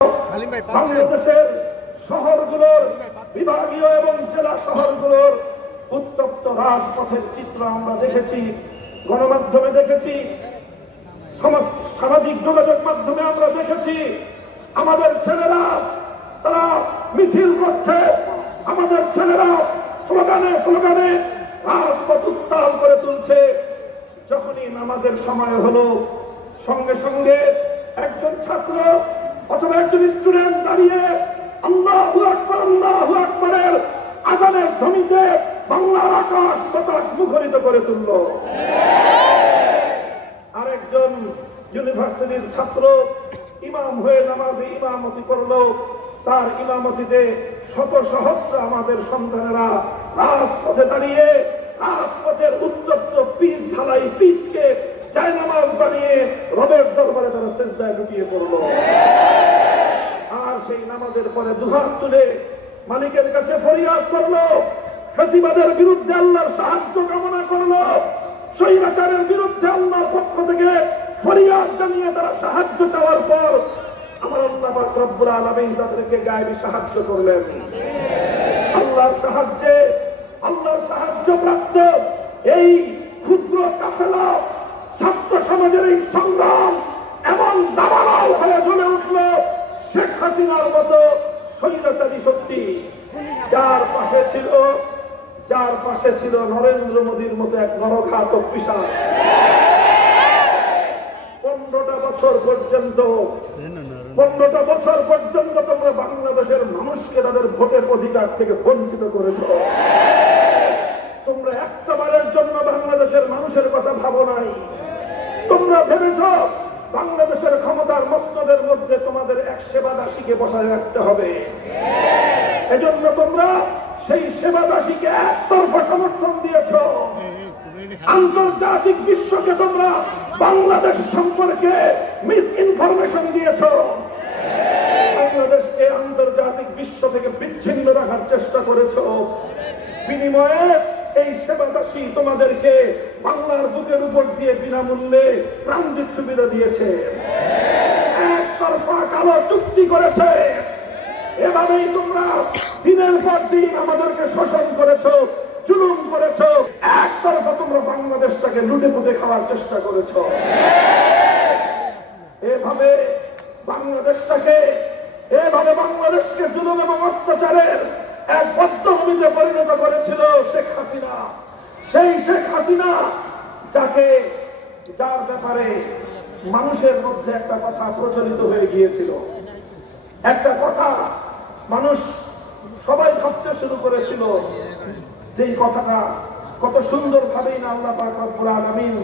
বাংলাদেশের শহরগুলোর বিভাগীয় এবং জেলা শহরগুলোর উত্তপ্ত রাজপথের চিত্র আমরা দেখেছি, গণমাধ্যমে দেখেছি, সামাজিক যোগাযোগ মাধ্যমে আমরা দেখেছি। আমাদের ছেলেরা তারা মিছিল করছে, আমাদের ছেলেরা স্লোগানে স্লোগানে রাজপথ উত্তাল করে তুলছে। যখনই নামাজের সময় হলো, সঙ্গে সঙ্গে একজন ছাত্র অথবা একজন স্টুডেন্ট দাঁড়িয়ে আল্লাহু আকবার আল্লাহু আকবারের আযানের ধ্বনিতে বাংলার আকাশ বাতাস মুখরিত করে তুলল। আরেকজন ইউনিভার্সিটির ছাত্র ইমাম হয়ে নামাজে ইমামতি করলো। তার ইমামতিতে শত সহস্র আমাদের সন্তানেরা রাজপথে দাঁড়িয়ে রাজপথের উত্তপ্ত পিচ ঢালাই পিচকে জায়নামাজ বানিয়ে রবের দরবারে তারা সিজদায় লুটিয়ে পড়ল। আর সেই নামাজের পরে দুহাত তুলে মালিকের কাছে ফরিয়াদ করলো, ফ্যাসিবাদের বিরুদ্ধে আল্লাহর সাহায্য কামনা করলো, স্বৈরাচারের বিরুদ্ধে আল্লাহর পক্ষ থেকে ফরিয়াদ জানিয়ে তারা সাহায্য চাওয়ার পর আমার আল্লাহ পাক রব্বুল আলামিন তাদেরকে গায়েবী সাহায্য করলেন। আল্লাহর সাহায্য প্রাপ্ত এই ক্ষুদ্র কাফেলা ছাত্র সমাজের এই সংগ্রাম এমন দাবানল হয়ে জ্বলে উঠল শেখ হাসিনার মতো স্বৈরাচারী শক্তি, যার পাশে ছিল নরেন্দ্র মোদীর মতো এক নরঘাতক পিশাচ। 15টা বছর পর্যন্ত তোমরা বাংলাদেশের মানুষকে তাদের ভোটের অধিকার থেকে বঞ্চিত করেছ। তোমরা একবারের জন্য বাংলাদেশের মানুষের কথা ভাবো নাই। তোমরা ভেবেছ বাংলাদেশের ক্ষমতার মসনদের মধ্যে তোমাদের এক সেবাদাসীকে বসায় রাখতে হবে। এজন্য তোমরা সেই সেবাদাসীকে একতরফা সমর্থন দিয়েছ। আন্তর্জাতিক বিশ্বকে তোমরা বাংলাদেশ সম্পর্কে মিস ইনফরমেশন দিয়েছ। বাংলাদেশকে আন্তর্জাতিক বিশ্ব থেকে বিচ্ছিন্ন রাখার চেষ্টা করেছ। বিনিময়ে এই সেবাদাসী তোমাদেরকে বাংলার বুকের উপর দিয়ে বিনামূল্যে ট্রানজিট সুবিধা দিয়েছে, একতরফা কালো চুক্তি করেছে। এভাবেই তোমরা দিনের পর দিন আমাদেরকে শোষণ করেছ, জুলুম করেছ। একতরফা তোমরা বাংলাদেশটাকে লুটে পুটে খাওয়ার চেষ্টা করেছ। এভাবে বাংলাদেশকে জুলুম এবং অত্যাচারের এক বদ্ধভূমিতে পরিণত করেছিল শেখ হাসিনা। সেই শেখ হাসিনা যার ব্যাপারে মানুষের মধ্যে একটা কথা প্রচলিত হয়ে গিয়েছিল, একটা কথা মানুষ সবাই ভাবতে শুরু করেছিল, যেই কথাটা কত সুন্দর ভাবেই না আল্লাহ পাক রব্বুল আলামিন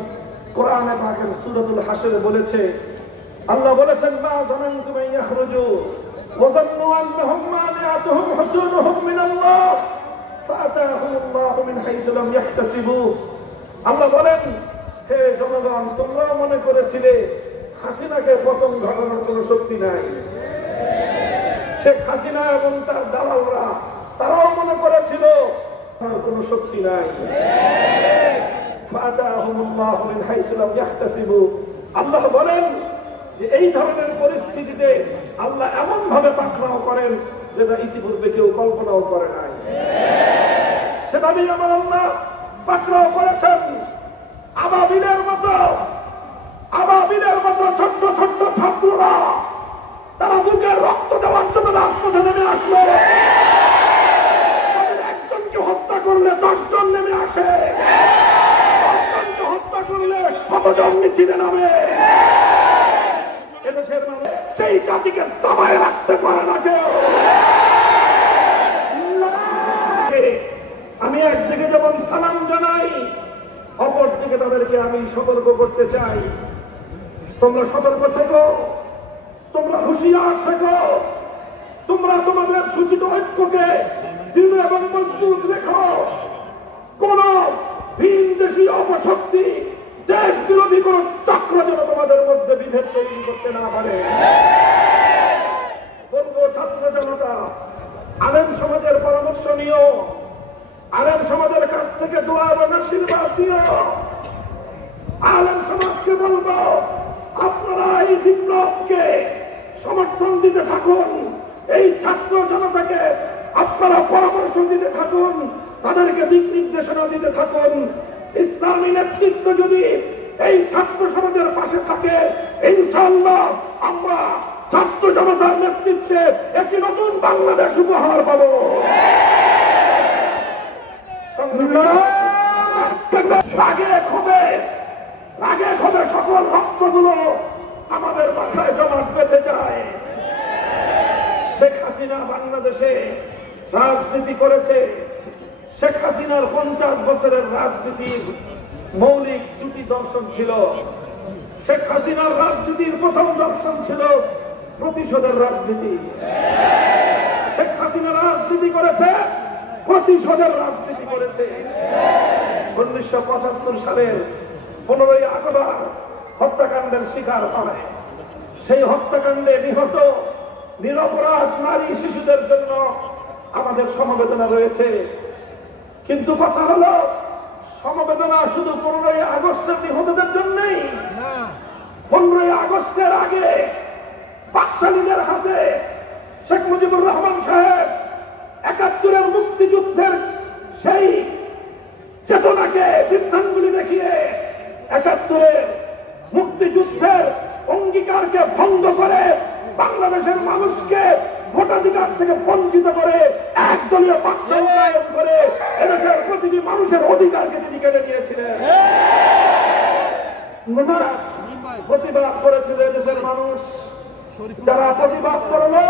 কোরআনে পাকের সূরাতুল হাশরে বলেছে। আল্লাহ বলেছেন, মা জানানতুম ইয়াখরুজু ওয়া যান্নু আন্নাহুম মানিআতুহুম হুসুনুহুম মিনাল্লাহ ফাআতাহুমুল্লাহু মিন হাইসু লাম ইয়াহতাসিবু। আল্লাহ বলেন, হে জনগণ, তোমরা মনে করেছিলে হাসিনাকে পতন ঘটানোর কোনো শক্তি নাই। শেখ হাসিনা এবং তার দালালরা তারাও মনে করেছিল কোনো শক্তি নাই। ফাআতাহুমুল্লাহু মিন হাইসু লাম ইয়াহতাসিবু। আল্লাহ বলেন যে এই ধরনের পরিস্থিতিতে আল্লাহ এমন ভাবে পাকড়াও করেন যেটা ইতিপূর্বে কেউ কল্পনাও করে নাই। সেভাবেই আমার আল্লাহ পাকড়াও করেছেন। আবাবিলের মতো ছোট্ট ছোট্ট ছাত্ররা তারা বুকের রক্ত দেওয়ার জন্য রাজপথে নেমে আসলো। একজনকে হত্যা করলে 10 জন নেমে আসে, 10 জনকে হত্যা করলে 100 জন মিছিলে নামে। এদেশের মানুষ সেই জাতিকে দবায় রাখতে পারে না কেউ। আমি একদিকে যেমন সালাম জানাই, অপরদিকে তাদেরকে আমি সতর্ক করতে চাই, তোমরা সতর্ক থেকো, তোমরা হুঁশিয়ার থেকো, তোমরা তোমাদের সূচিত ঐক্যকে দৃঢ় এবং মজবুত রেখো। কোন ভিনদেশী অপশক্তি, দেশ বিরোধী কোন চক্র যেন তোমাদের মধ্যে বিভেদ তৈরি করতে না পারে। বলবো ছাত্র জনতা, আলেম সমাজের পরামর্শ নিও, আলেম সমাজের কাছ থেকে দোয়া এবং আশীর্বাদ দিও। আলেম সমাজকে বলবো, আপনারা এই বিপ্লবকে সমর্থন দিতে থাকুন, এই ছাত্র জনতাকে আপনারা পরামর্শ দিতে থাকুন, তাদেরকে দিক নির্দেশনা দিতে থাকুন। ইসলামী নেতৃত্ব যদি এই ছাত্র সমাজের পাশে থাকে, ইনশাআল্লাহ আমরা ছাত্র জনতার নেতৃত্বে একটি নতুন বাংলাদেশ উপহার পাব। রাগে ক্ষোভে সকল রক্তগুলো আমাদের মাথায় জমাট বেঁধে যায়। শেখ হাসিনা বাংলাদেশে রাজনীতি করেছে। শেখ হাসিনার 50 বছরের রাজনীতির মৌলিক দুটি দর্শন ছিল। শেখ হাসিনার রাজনীতির প্রথম দর্শন ছিল প্রতিশোধের রাজনীতি। শেখ হাসিনা রাজনীতি করেছে, প্রতিশোধের রাজনীতি করেছে। 1975 সালের 15ই আগস্ট হত্যাকাণ্ডের শিকার হয়। সেই হত্যাকাণ্ডে নিহত নিরপরাধ নারী শিশুদের জন্য আমাদের সমবেদনা রয়েছে। কিন্তু কথা হলো, সমবেদনা শুধু 15ই আগস্টের নিহতদের জন্যই। 15ই আগস্টের আগে বাকশালীদের হাতে শেখ মুজিবুর রহমান সাহেব 71-এর মুক্তিযুদ্ধের সেই চেতনাকে বৃদ্ধাঙ্গুলি দেখিয়ে 71-এর মুক্তিযুদ্ধের অঙ্গীকারকে ভঙ্গ করে বাংলাদেশের মানুষকে ভোটাধিকার থেকে বঞ্চিত করে একদলীয় বাকশাল কায়েম করে এদেশের প্রতিটি মানুষের অধিকারকে তিনি কেড়ে নিয়েছিলেন। প্রতিবাদ করেছিল এদেশের মানুষ। যারা প্রতিবাদ করলো,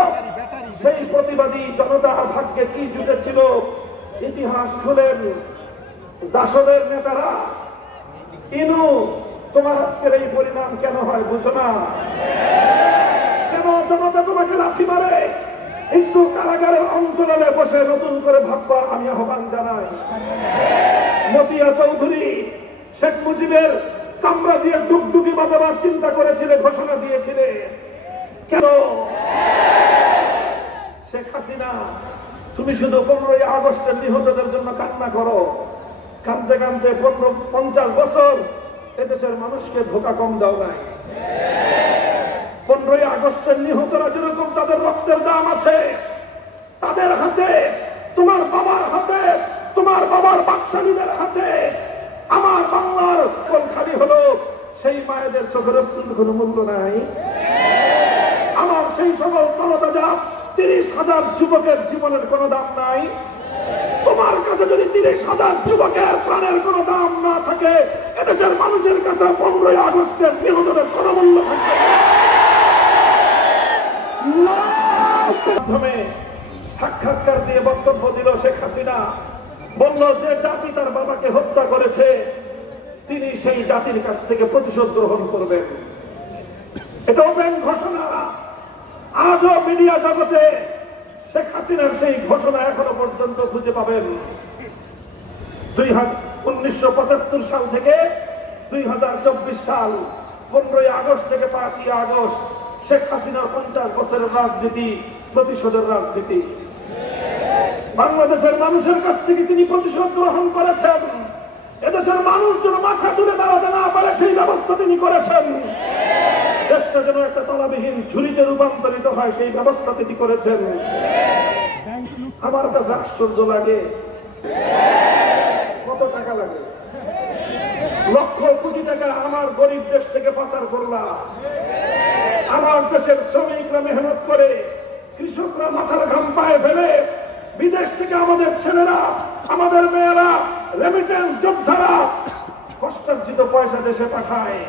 সেই প্রতিবাদী জনতার ভাগ্যে কি জুটেছিল ইতিহাস খুলেন। জাসদের নেতারা, ইনু তোমার আজকের এই পরিণাম কেন হয় বুঝো না? কেন জনতা তোমাকে লাথি মারে? একটু কারাগারের অন্তরালে বসে নতুন করে ভাববার আমি আহ্বান জানাই। মতিয়া চৌধুরী শেখ মুজিবের চামড়া দিয়ে ডুগডুগি বাজাবার চিন্তা করেছিলে, ঘোষণা দিয়েছিলে। কেন শেখ হাসিনা তুমি শুধু 15ই আগস্টের নিহতদের জন্য কান্না করো? কাঁদতে কাঁদতে 50 বছর এদেশের মানুষকে ধোঁকা কম দাও নাই। 15ই আগস্টের নিহতরা যেরকম তাদের রক্তের দাম আছে, তাদের হাতে, তোমার বাবার হাতে, তোমার বাবার বাকশালীদের হাতে আমার বাংলার কোল খালি হলো, সেই মায়েদের চোখের অশ্রুর কোনো মূল্য নাই। আমার সেই সকল তরতাজা 30,000 যুবকের জীবনের কোনো দাম নাই। তোমার কাছে যদি 30,000 যুবকের প্রাণের কোনো দাম না থাকে, এদেশের মানুষের কাছে 15ই আগস্টের নিহতদের কোনো মূল্য থাকবে না। মাধ্যমে সাক্ষাৎকার দিয়ে বক্তব্য দিল শেখ হাসিনা। বলল যে জাতি তার বাবাকে হত্যা করেছে, তিনি সেই জাতির কাছ থেকে প্রতিশোধ গ্রহণ করবেন। এটা ওপেন ঘোষণা। আজও মিডিয়া জগতে শেখ হাসিনার সেই ঘোষণা এখনো পর্যন্ত খুঁজে পাবেন। 1975 সাল থেকে 2024 সাল 15ই আগস্ট থেকে 5ই আগস্ট শেখ হাসিনার 50 বছরের রাজনীতি প্রতিশোধের রাজনীতি। বাংলাদেশের মানুষের কাছ থেকে তিনি প্রতিশোধ গ্রহণ করেছেন। এদেশের মানুষ যেন মাথা তুলে দাঁড়াতে না পারে সেই ব্যবস্থা তিনি করেছেন। দেশটা যেন একটা তলাবিহীন ঝুড়িতে রূপান্তরিত হয় সেই ব্যবস্থা তিনি করেছেন। আমার কাছে আশ্চর্য লাগে, কত টাকা লাগে? লক্ষ কোটি টাকা আমার গরিব দেশ থেকে পাচার করলাম। আমার দেশের শ্রমিকরা মেহনত করে, কৃষকরা মাথার ঘাম পায়ে ফেলে বিদেশ থেকে আমাদের ছেলেরা, আমাদের মেয়েরা, রেমিটেন্স যোদ্ধারা কষ্টার্জিত পয়সা দেশে পাঠায়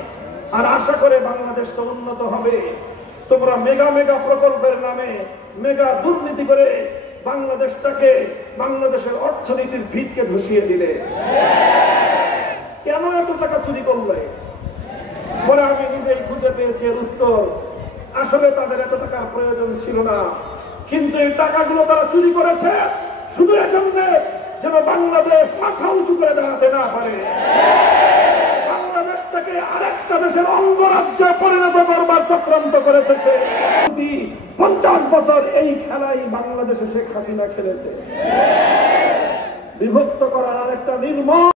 আর আশা করে বাংলাদেশটা উন্নত হবে। তোমরা মেগা মেগা প্রকল্পের নামে মেগা দুর্নীতি করে বাংলাদেশটাকে, বাংলাদেশের অর্থনীতির ভিতকে ধসিয়ে দিলে। কেন এত টাকা চুরি করলে? পরে আমি নিজেই খুঁজে পেয়েছি এর উত্তর। আসলে তাদের এত টাকার প্রয়োজন ছিল না, কিন্তু এই টাকাগুলো তারা চুরি করেছে শুধু এজন্য যেন বাংলাদেশ মাথা উঁচু করে দাঁড়াতে না পারে, বাংলাদেশটাকে আরেকটা দেশের অঙ্গরাজ্যে পরিণত করবার চক্রান্ত করেছে সে। 50 বছর এই খেলাই বাংলাদেশে শেখ হাসিনা খেলেছে। বিভক্ত করার আরেকটা নির্মম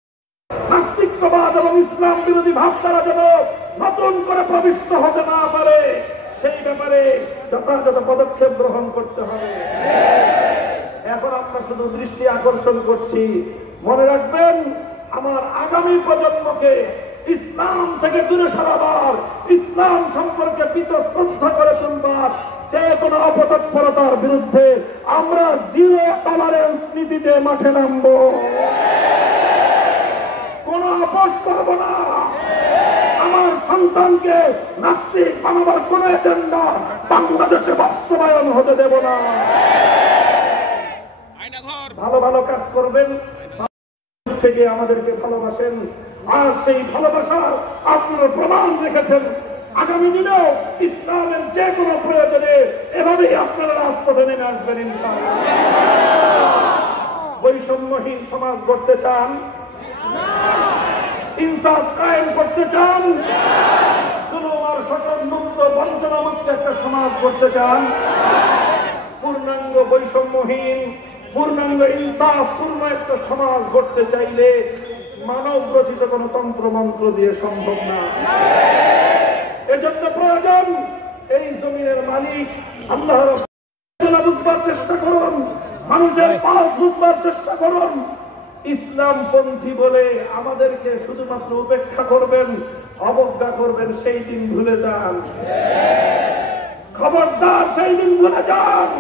নাস্তিকবাদ এবং ইসলাম বিরোধী ভাবধারা যেন নতুন করে প্রবিষ্ট হতে না পারে সেই ব্যাপারে যথাযথ পদক্ষেপ গ্রহণ করতে হবে। এখন আমরা শুধু দৃষ্টি আকর্ষণ করছি, মনে রাখবেন আমার আগামী প্রজন্মকে ইসলাম থেকে দূরে সরাবার, ইসলাম সম্পর্কে শ্রদ্ধা করে তুলবার, যে কোনো অপতৎপরতার বিরুদ্ধে আমরা জিরো টলারেন্স নীতিতে মাঠে নামবো, কোন আপোষ করব না। আমার সন্তানকে নাস্তিক বানাবার কোন এজেন্ডা বাংলাদেশে বাস্তবায়ন হতে দেব না। ভালো ভালো কাজ করবেন, থেকে আমাদেরকে ভালোবাসেন, আর সেই ভালোবাসার আপনারা প্রমাণ রেখেছেন। আগামী দিনেও ইসলামের যে কোনো প্রয়োজনে এভাবেই আপনারা রাজপথে নেমে আসবেন ইনশাআল্লাহ। বৈষম্যহীন সমাজ গড়তে চান, ইনসাফ কায়েম করতে চান, জুলুম আর শোষণ মুক্ত বঞ্চনা মুক্ত একটা সমাজ করতে চান, পূর্ণাঙ্গ বৈষম্যহীন, পূর্ণাঙ্গ ইনসাফ পূর্ণ একটা সমাজ গড়তে চাইলে মানব রচিত কোন তন্ত্র মন্ত্র দিয়ে সম্ভব না। এজন্য প্রয়োজন এই জমিনের মালিক আল্লাহর বুঝবার চেষ্টা করুন, মানুষের পাপ বুঝবার চেষ্টা করুন। ইসলাম পন্থী বলে আমাদেরকে শুধুমাত্র উপেক্ষা করবেন, অবজ্ঞা করবেন, সেই দিন ভুলে যান। খবরদার, সেই দিন ভুলে যান।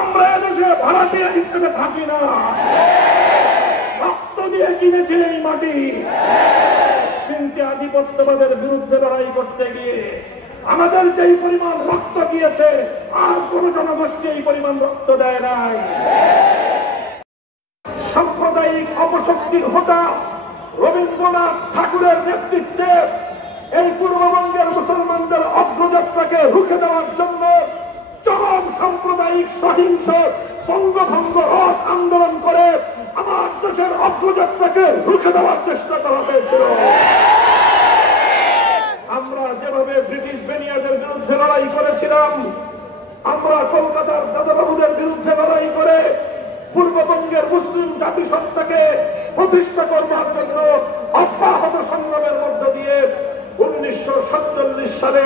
আমরা এদেশে ভাড়াটিয়া হিসেবে থাকি না, রক্ত দিয়ে কিনেছি এই মাটি। কিন্তু আধিপত্যবাদের বিরুদ্ধে লড়াই করতে গিয়ে আমাদের যেই পরিমাণ রক্ত গিয়েছে আর কোন জনগোষ্ঠী এই পরিমাণ রক্ত দেয় নাই। সাম্প্রদায়িক অপশক্তির হোতা রবীন্দ্রনাথ ঠাকুরের নেতৃত্বে এই পূর্ববঙ্গের মুসলমানদের অগ্রযাত্রাকে রুখে দেওয়ার জন্য চরম সাম্প্রদায়িক সহিংস বঙ্গভঙ্গ রথ আন্দোলন করে আমার দেশের অগ্রযাত্রাকে রুখে দেওয়ার চেষ্টা করা হয়েছিল। আমরা যেভাবে ব্রিটিশ বেনিয়াদের বিরুদ্ধে লড়াই করেছিলাম, আমরা কলকাতার দাদাবাবুদের বিরুদ্ধে লড়াই করে পূর্ববঙ্গের মুসলিম জাতিসত্তাকে প্রতিষ্ঠা করবার জন্য অব্যাহত সংগ্রামের মধ্য দিয়ে 1947 সালে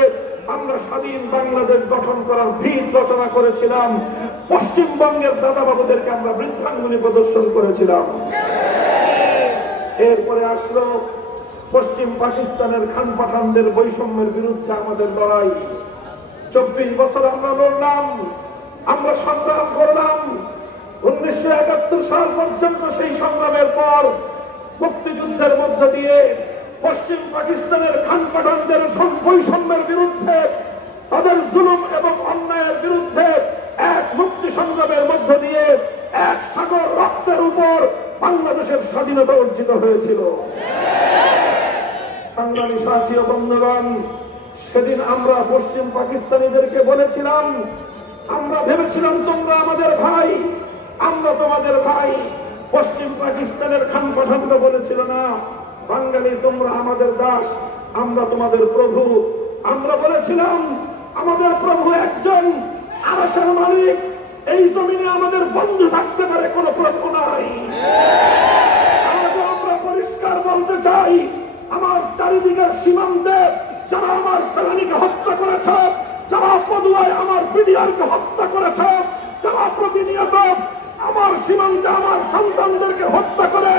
আমরা স্বাধীন বাংলাদেশ গঠন করার ভিত রচনা করেছিলাম। পশ্চিমবঙ্গের দাদাবাবুদেরকে আমরা বৃদ্ধাঙ্গুলি প্রদর্শন করেছিলাম। এরপরে আসলো পশ্চিম পাকিস্তানের খান পাঠানদের বৈষম্যের বিরুদ্ধে আমাদের লড়াই। 24 বছর আমরা লড়লাম, আমরা সংগ্রাম করলাম। 1971 সাল পর্যন্ত সেই সংগ্রামের পর মুক্তিযুদ্ধের মধ্য দিয়ে পশ্চিম পাকিস্তানের খান পাঠানদের বৈষম্যের বিরুদ্ধে, তাদের জুলুম এবং অন্যায়ের বিরুদ্ধে এক মুক্তি সংগ্রামের মধ্য দিয়ে এক সাগর রক্তের উপর বাংলাদেশের স্বাধীনতা অর্জিত হয়েছিল। সংগ্রামী সাথী ও বন্ধুগণ, সেদিন আমরা পশ্চিম পাকিস্তানিদেরকে বলেছিলাম, আমরা ভেবেছিলাম তোমরা আমাদের ভাই, আমরা তোমাদের ভাই। পশ্চিম পাকিস্তানের খান পাঠানরা বলেছিল না, বাঙালি তোমরা আমাদের দাস, আমরা তোমাদের প্রভু। আমরা বলেছিলাম আমাদের প্রভু একজন, আরশের মালিক। এই জমিনে আমাদের বন্ধু থাকতে পারে, কোনো প্রভু নাই। আমরা পরিষ্কার বলতে চাই, আমার চারিদিকের সীমান্তে যারা আমার ফেলানিকে হত্যা করেছে, যারা পদুয়ায় আমার বিডিআরকে হত্যা করেছে, যারা প্রতিনিয়ত আমার সীমান্তে আমার সন্তানদেরকে হত্যা করে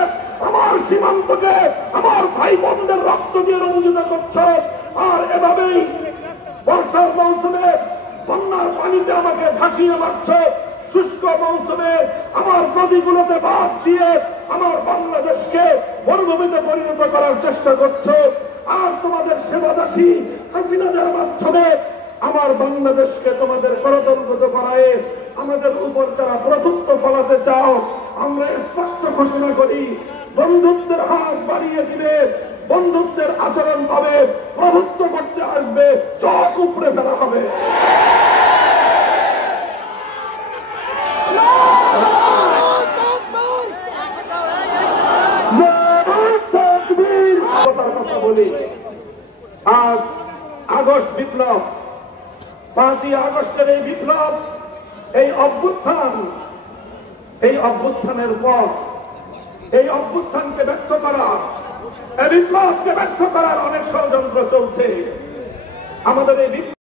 আমার সীমান্তকে আমার ভাই বোনদের রক্ত দিয়ে রঞ্জিত করছে, আর এভাবেই বর্ষার মৌসুমে বন্যার পানিতে আমাকে ভাসিয়ে মারছে, শুষ্ক মৌসুমে আমার নদীগুলোতে বাদ দিয়ে আমার বাংলাদেশকে মরুভূমিতে পরিণত করার চেষ্টা করছে। আর তোমাদের সেবাদাসী হাসিনাদের মাধ্যমে আমার বাংলাদেশকে তোমাদের গণতন্ত্র করায় আমাদের উপর যারা প্রভুত্ব ফলাতে চাও, আমরা স্পষ্ট ঘোষণা করি, বন্ধুত্বের হাত বাড়িয়ে দিবে, বন্ধুত্বের আচরণ পাবে, প্রভুত্ব করতে আসবে, চোখ উপড়ে ফেলা হবে। কথা বলি, আজ আগস্ট বিপ্লব, 5ই আগস্টের এই বিপ্লব, এই অভ্যুত্থান, এই অভ্যুত্থানের পর এই অভ্যুত্থানকে ব্যর্থ করা, এই বিপ্লবকে ব্যর্থ করার অনেক ষড়যন্ত্র চলছে। আমাদের এই